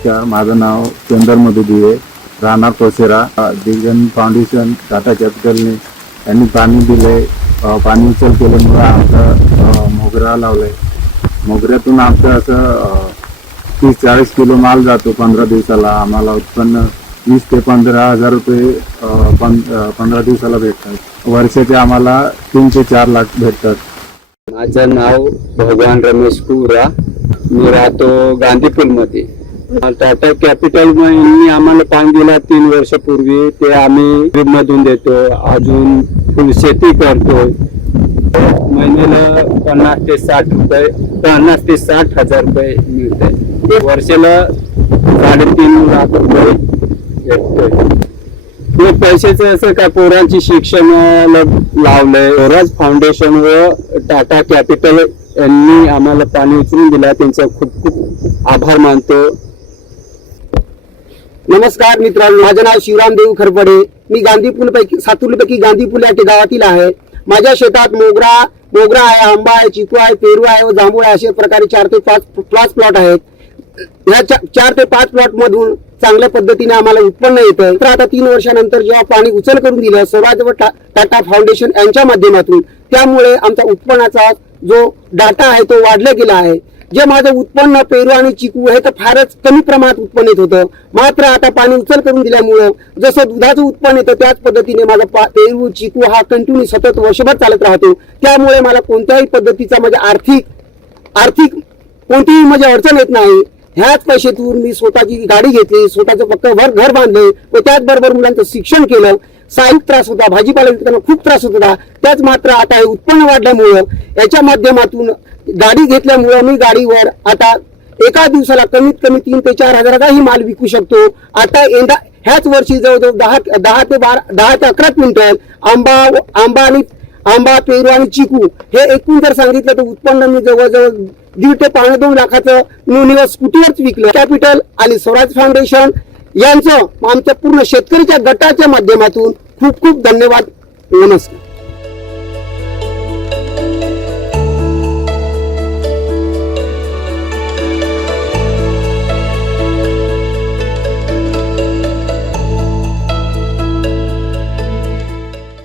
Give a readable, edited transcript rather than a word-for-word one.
नमस्कार, माझं नाव चंदर मधु दिवे, राहणार कोसेरा. दिगन फाउंडेशन, टाटा कॅपिटलने यांनी पाणी दिले. पाणी उचल केल्यामुळे आमचं मोगरा लावलंय. मोगऱ्यातून आमचं असं 30-40 किलो माल जातो 15 दिवसाला. आम्हाला उत्पन्न 20 ते 15 हजार रुपये 15 दिवसाला भेटतात. वर्षाचे आम्हाला 3 ते 4 लाख भेटतात. माझं नाव भगवान रमेश कुरा, मी राहतो गांधीपूरमध्ये. टाटा कॅपिटल यांनी आम्हाला पाणी दिला 3 वर्षापूर्वी. ते आम्ही ड्रीप मधून देतो. अजून फुल शेती करतो. महिन्याला 50 ते 60 हजार रुपये मिळते. वर्षाला 3.5 लाख रुपये भेटतोय. हे पैशाचं असं काय पोरांची शिक्षणाला लावलंय. स्वराज फाउंडेशन व टाटा कॅपिटल यांनी आम्हाला पाणी उचलून दिला, त्यांचा खूप खूप आभार मानतो. नमस्कार मित्रांनो, माझं नाव शिवराम देव खरपडे. मी सातुर्लीपैकी गांधीपूर या गावातील आहे. माझ्या शेतात मोगरा आहे, आंबा आहे, चिकू आहे, पेरू आहे व जांभूळ आहे. अशा प्रकारे 4 ते 5 प्लॉट आहेत. ह्या 4 ते 5 प्लॉट मधून चांगल्या पद्धतीने आम्हाला उत्पन्न येतं. तर आता 3 वर्षानंतर जेव्हा पाणी उचल करून दिलं स्वराज व टाटा फाउंडेशन यांच्या माध्यमातून, त्यामुळे आमचा उत्पन्नाचा जो डाटा आहे तो वाढला गेला आहे. जे माझं उत्पन्न पेरू आणि चिकू हे तर फारच कमी प्रमाणात उत्पन्न येत होतं. मात्र आता पाणी उचल करून दिल्यामुळं जसं दुधाचं उत्पन्न येतं त्याच पद्धतीने माझा पेरू चिकू हा कंटिन्यू सतत वर्षभर चालत राहतो. त्यामुळे मला कोणत्याही पद्धतीचा म्हणजे आर्थिक कोणतीही म्हणजे अडचण येत नाही. ह्याच पैशातून मी स्वतःची गाडी घेतली, स्वतःचं पक्क घर बांधले व त्याचबरोबर मुलांचं शिक्षण केलं. साहित्य त्रास होता, भाजीपाला विकताना खूप त्रास होत होता. त्याच मात्र आता हे उत्पन्न वाढल्यामुळं, याच्या माध्यमातून गाडी घेतल्यामुळं मी गाडीवर आता एका दिवसाला कमीत कमी 3 ते 4 हजाराचाही माल विकू शकतो. आता ह्याच वर्षी जवळजवळ 10 ते 11 क्विंटल आंबा, पेरू आणि चिकू हे एकूण जर सांगितलं तर उत्पन्न मी जवळजवळ 1.5 ते 2.5 लाखाचं नोंदणीवर स्कूटीवरच विकलं. कॅपिटल आणि स्वराज फाउंडेशन यांचं आमच्या पूर्ण शेतकरीच्या गटाच्या माध्यमातून खूप खूप धन्यवाद. नमस्कार.